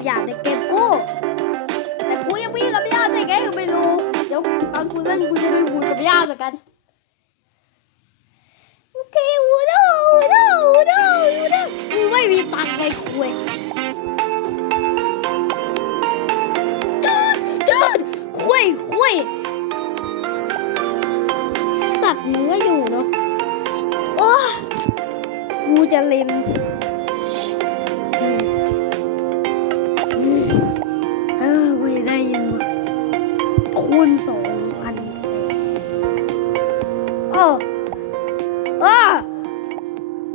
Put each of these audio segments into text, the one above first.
ำหยาบในเกมกู แต่กูยังมีคำหยาบในเกมไม่รู้ เดี๋ยวตอนกูเล่นกูจะไม่พูดคำหยาเหมือนกันโอเควูโดวูโดวูโดวูโดกูไม่มีตังค์ไงคุยจืดจืดคุยคุยสัตว์มึงก็อยู่เนาะโอ้กูจะล่น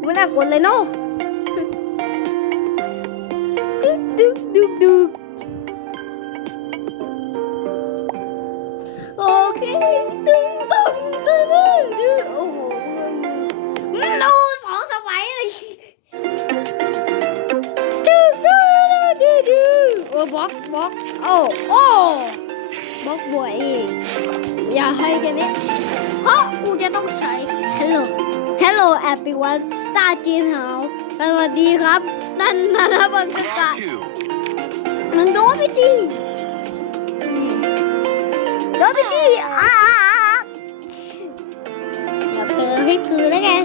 ไม่น่ากลัวเลยเนาะดึกดึกดึกดึกโอเคดึงดึงดึงดึงดึงโอ้โหมันดูสองสมัยเลยดึงดึงดึงดึงโอ้บล็อกบล็อกโอ้โอ้บล็อกบวยอีกอย่าให้แค่นี้เพราะกูจะต้องใช้ Hello Hello everyone ตาจีนหาวสวัสดีครับนั่นนันบังกะ Round two. มึงโดนไปดิโดนไปดิอ้าอย่าเผลอให้คือแล้วกัน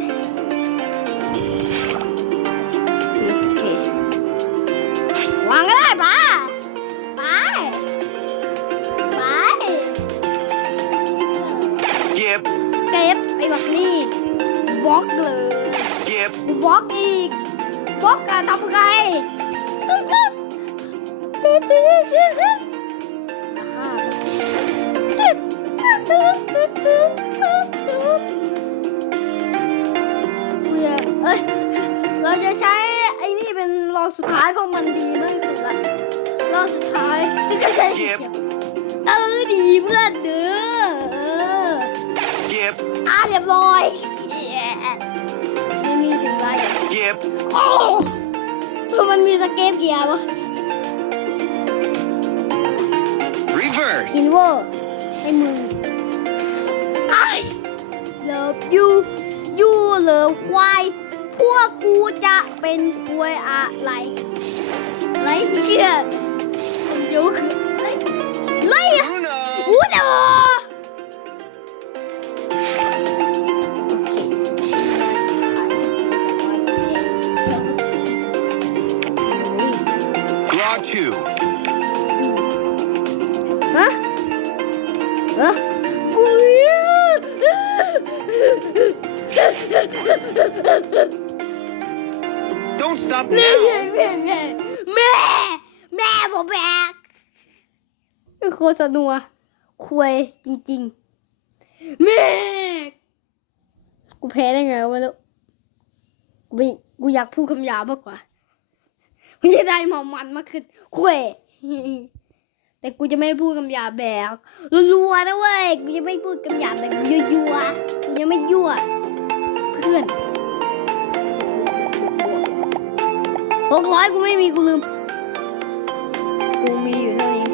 เบื่อเอ้ย เราจะใช้ไอ้นี่เป็นรองสุดท้ายเพราะมันดีมากที่สุดละรองสุดท้ายนี่ก็ใช้สีเขียวเออดีเพื่อนเด้อเออ Skip. อะเรียบร้อยแย่ไม่มีถึงไร Skip. โอ้ คือมันมีสเก็ตเกียร์ปะ Reverse. กินเวอร์ให้มึงไอ้เลิฟยูยูเลิฟควาย พวกกูจะเป็นควายอะไรไรเกียร์ ฮะกูเนี่ยแม่แม่แม่แม่แม่ผมแบกโคสนัวคุยจริงๆแม่กูแพ้ได้ไงวะไม่รู้กูไม่กูอยากพูดคำหยาบมากกว่ามันจะได้หมอมันมากขึ้นคุย แต่กูจะไม่พูดคำหยาบแบบรัวๆนะเว้ยกูจะไม่พูดคำหยาบแบบยั่วๆกูจะไม่ยั่วเพื่อนหกร้อยกูไม่มีกูลืมกูมีอยู่เท่านี้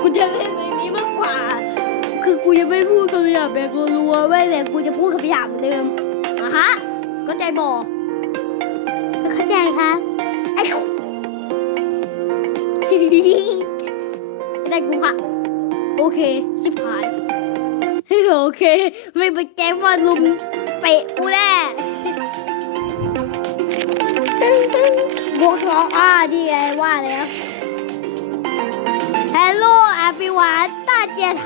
กูจะเล่นแบบนี้มากกว่า คือกูจะไม่พูดคำหยาบแบบรัวๆไว้ยแต่กูจะพูดคำหยาบเหมือนเดิมอะฮะเข้าใจบอกเข้าใจครับไอ้ กูพักโอเคชิบหายโอเค ไม่ไปแจ้งว่าลุมเตะกูแน่บวกสองอ่าดีไงว่าแล้ว Hello everyone 大家好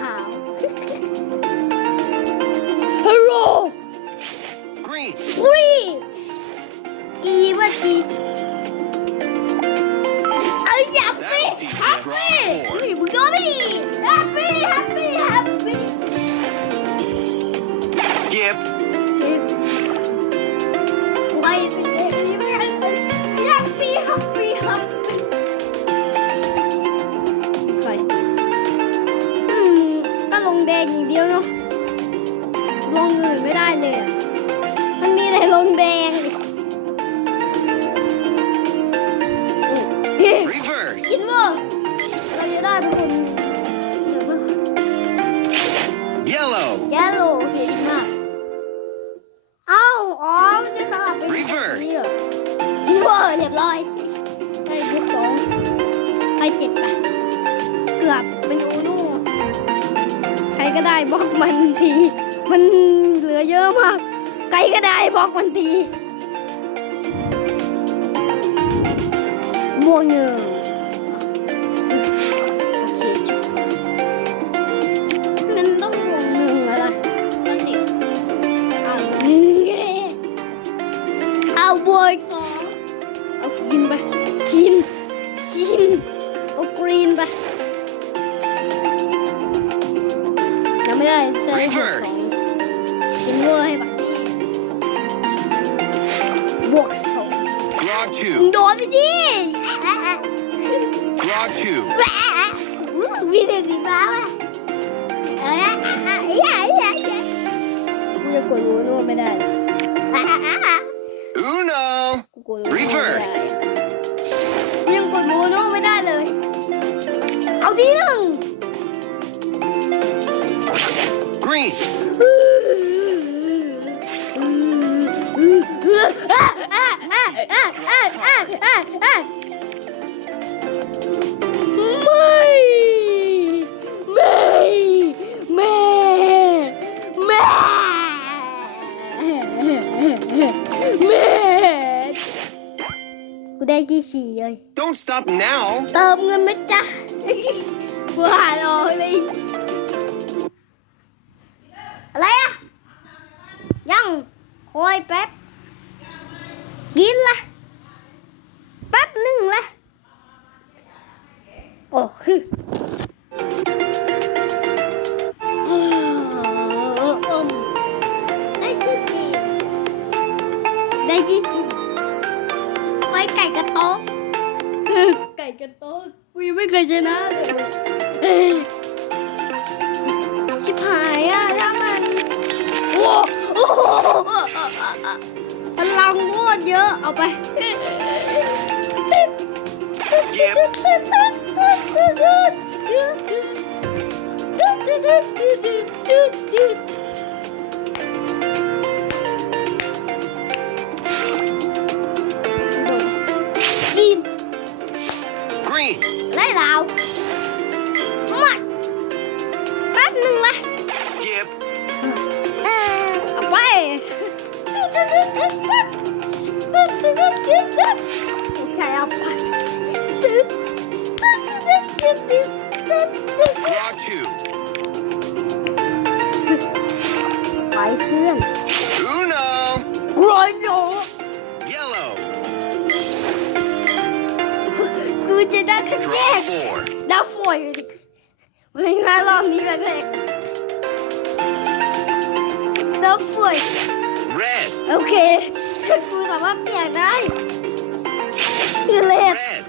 Hello Green. อุ้ Skip. ไว้สิเอ้ยไม่ได้ฮัปปี้ฮัปปี้ฮัปปี้ใครอืมก็ลงแดงอย่างเดียวเนาะลงอื่นไม่ได้เลยอะมันมีแต่ลงแดง เหรอกินเวอร์เรียบร้อยได้ทุกสองไปเจ็ดไปเกือบเป็นอูนูใครก็ได้บล็อกมันที มันเหลือเยอะมากใครก็ได้บล็อกมันทีบวกหนึ่ง อาบวกอีกสองเอาคีนไปคีนคีนเอากรีนไปยังไม่ได้ใช้บวกสองเป็นเวอร์ให้บักนี่บวกสอง Grog มึง 2. โดนไปดิ Grog 2. แหวะอู้มีแต่สีฟ้าว่ะเอ้ยอะอะอย่าอย่าอย่ากูจะกดรู้นู่นไม่ได้ Uno. กูกดรู้นู่นไม่ได้กูยังกดบูโน่ไม่ได้เลย เอาทีหนึ่ง กูได้ที่สี่เลย Don't stop now. เติมเงินไหมจ๊ะว้ารอเลย อะไรอะยังคอยแป๊บ กินละแป๊บหนึ่งละโอ้คืออ ชิบหายอะถ้ามันโอ้โอ้โหพลังโคตรเยอะ เอาไปเย็บ I see him. Uno. Uno. Yellow. Kuteden kırk. Draw four yedik. Bunu inanamıyorum. Da four. Red. โอเค กูสามารถเปลี่ยนได้ คืเล็ Red.